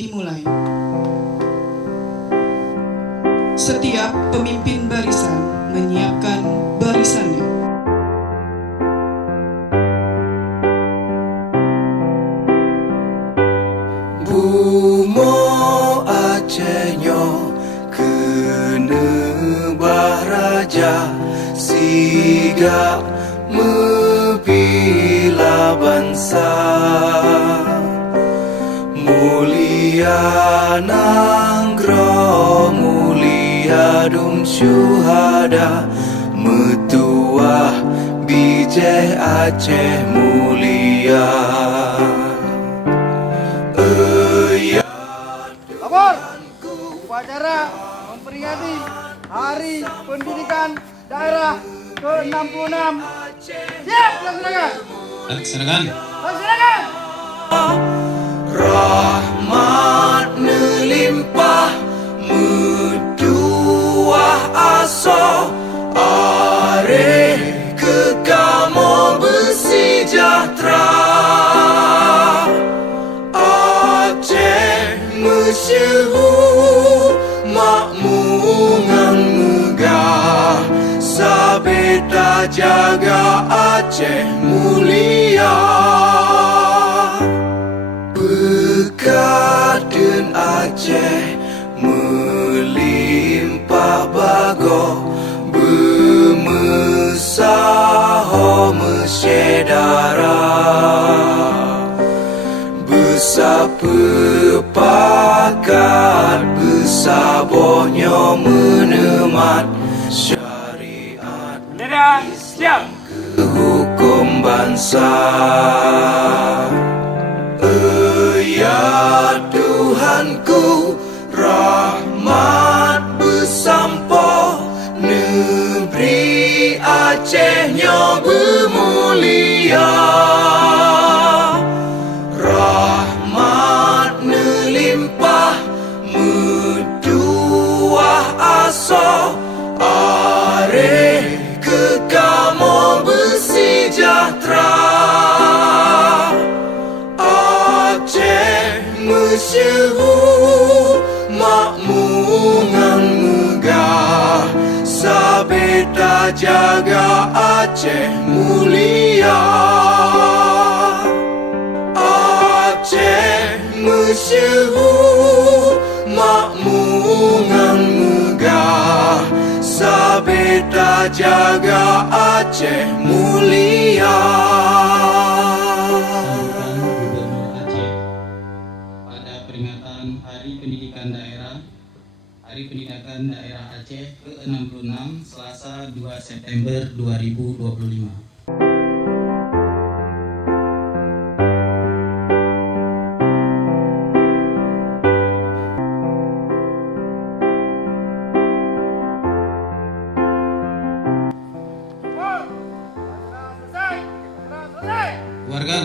dimulai. Setiap pemimpin barisan menyiapkan barisannya. Bumo Aceh-nyo kene bahraja siga mebila bangsa mulia nanggro mulia dum syuhada metuah bijeh Aceh mulia. Lapor, upacara memperingati Hari Pendidikan Daerah ke-66. Siap, laksanakan. Laksanakan. Laksanakan. Rahmat melimpah meduah aso are kekamo bersejahtera Aceh masyhur makmungan megah sabeta jaga Aceh mulia Bekaden Aceh melimpah bago bermesaho mesyedara besapepakat besabohnya menemat syariat Siap. hukum bangsa. Ya Tuhanku, rahmat bersampo negeri Aceh-nya bermulia. Rahmat melimpah meduah aso are kekamo bersejahtera Aceh masyhur makmungan megah sabeta jaga Aceh mulia Aceh masyhur makmungan megah sabeta jaga Aceh mulia. Gubernur Aceh pada peringatan Hari Pendidikan Daerah Aceh ke-66 Selasa 2 September 2025. Selesai. Keluarga